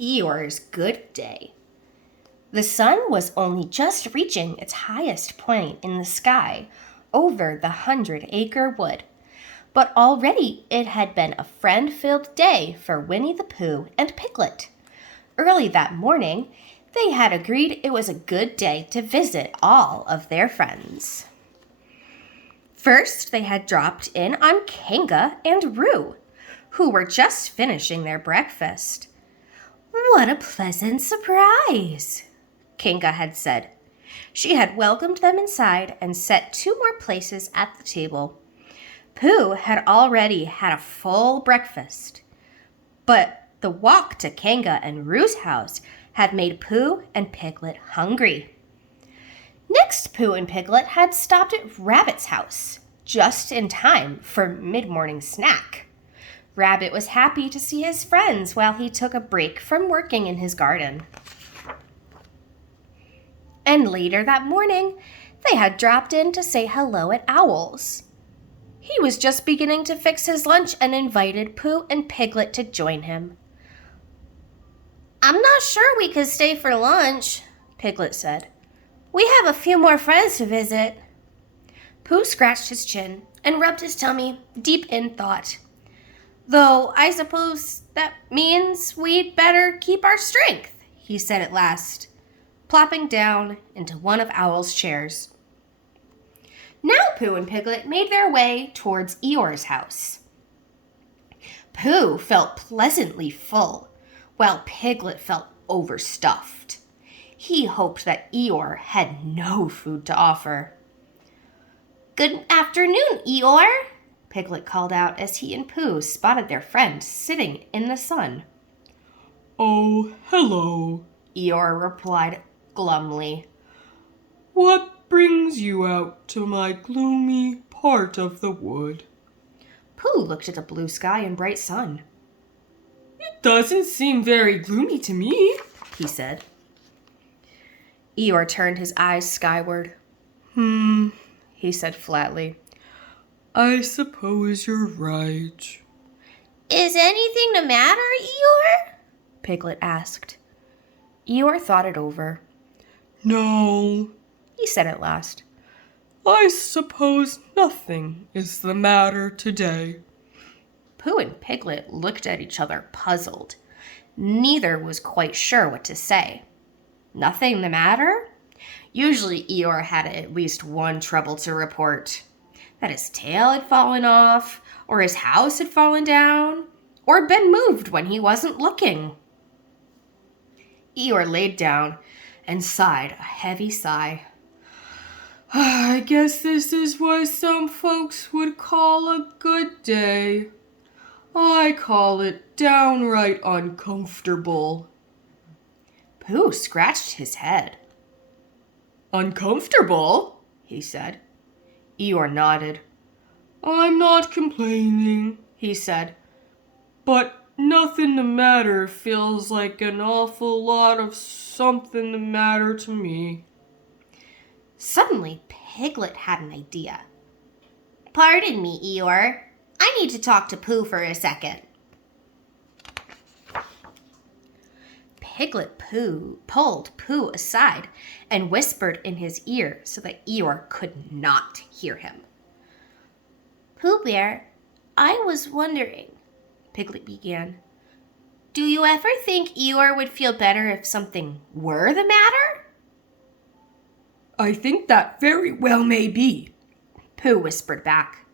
Eeyore's good day. The sun was only just reaching its highest point in the sky over the 100-acre wood, but already it had been a friend-filled day for Winnie the Pooh and Piglet. Early that morning, they had agreed it was a good day to visit all of their friends. First, they had dropped in on Kanga and Roo, who were just finishing their breakfast. "What a pleasant surprise," Kanga had said. She had welcomed them inside and set 2 more places at the table. Pooh had already had a full breakfast, but the walk to Kanga and Roo's house had made Pooh and Piglet hungry. Next, Pooh and Piglet had stopped at Rabbit's house, just in time for mid-morning snack. Rabbit was happy to see his friends while he took a break from working in his garden. And later that morning, they had dropped in to say hello at Owl's. He was just beginning to fix his lunch and invited Pooh and Piglet to join him. "I'm not sure we could stay for lunch," Piglet said. "We have a few more friends to visit." Pooh scratched his chin and rubbed his tummy, deep in thought. "Though I suppose that means we'd better keep our strength," he said at last, plopping down into one of Owl's chairs. Now Pooh and Piglet made their way towards Eeyore's house. Pooh felt pleasantly full, while Piglet felt overstuffed. He hoped that Eeyore had no food to offer. "Good afternoon, Eeyore," Piglet called out as he and Pooh spotted their friend sitting in the sun. "Oh, hello," Eeyore replied glumly. "What brings you out to my gloomy part of the wood?" Pooh looked at the blue sky and bright sun. "It doesn't seem very gloomy to me," he said. Eeyore turned his eyes skyward. He said flatly. "I suppose you're right." "Is anything the matter, Eeyore?" Piglet asked. Eeyore thought it over. "No," he said at last. "I suppose nothing is the matter today." Pooh and Piglet looked at each other puzzled. Neither was quite sure what to say. Nothing the matter? Usually Eeyore had at least one trouble to report. That his tail had fallen off, or his house had fallen down, or been moved when he wasn't looking. Eeyore laid down and sighed a heavy sigh. "I guess this is what some folks would call a good day. I call it downright uncomfortable." Pooh scratched his head. "Uncomfortable?" he said. Eeyore nodded. "I'm not complaining," he said, "but nothing the matter feels like an awful lot of something the matter to me." Suddenly, Piglet had an idea. "Pardon me, Eeyore. I need to talk to Pooh for a second." Piglet pulled Pooh aside and whispered in his ear so that Eeyore could not hear him. "Pooh Bear, I was wondering," Piglet began. "Do you ever think Eeyore would feel better if something were the matter?" "I think that very well may be," Pooh whispered back.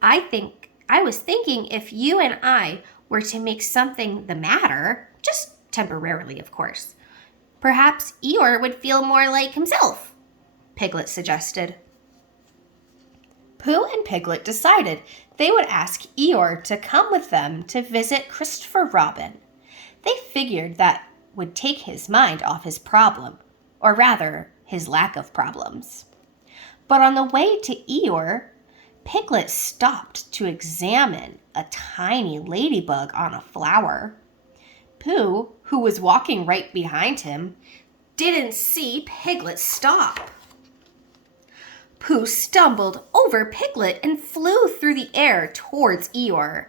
I was thinking if you and I were to make something the matter, just temporarily, of course, perhaps Eeyore would feel more like himself," Piglet suggested. Pooh and Piglet decided they would ask Eeyore to come with them to visit Christopher Robin. They figured that would take his mind off his problem, or rather, his lack of problems. But on the way to Eeyore, Piglet stopped to examine a tiny ladybug on a flower. Pooh, who was walking right behind him, didn't see Piglet stop. Pooh stumbled over Piglet and flew through the air towards Eeyore.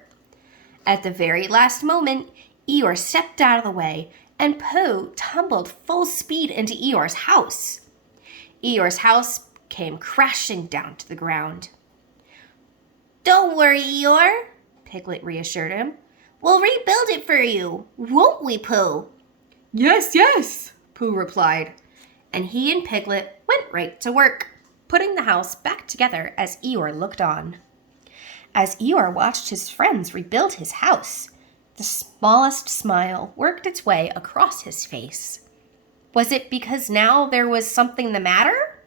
At the very last moment, Eeyore stepped out of the way, and Pooh tumbled full speed into Eeyore's house. Eeyore's house came crashing down to the ground. "Don't worry, Eeyore," Piglet reassured him. "We'll rebuild it for you, won't we, Pooh?" "Yes, yes," Pooh replied, and he and Piglet went right to work, putting the house back together as Eeyore looked on. As Eeyore watched his friends rebuild his house, the smallest smile worked its way across his face. Was it because now there was something the matter,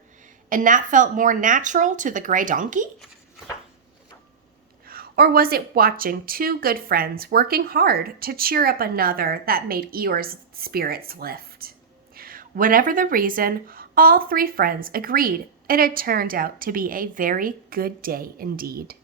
and that felt more natural to the gray donkey? Or was it watching two good friends working hard to cheer up another that made Eeyore's spirits lift? Whatever the reason, all three friends agreed it had turned out to be a very good day indeed.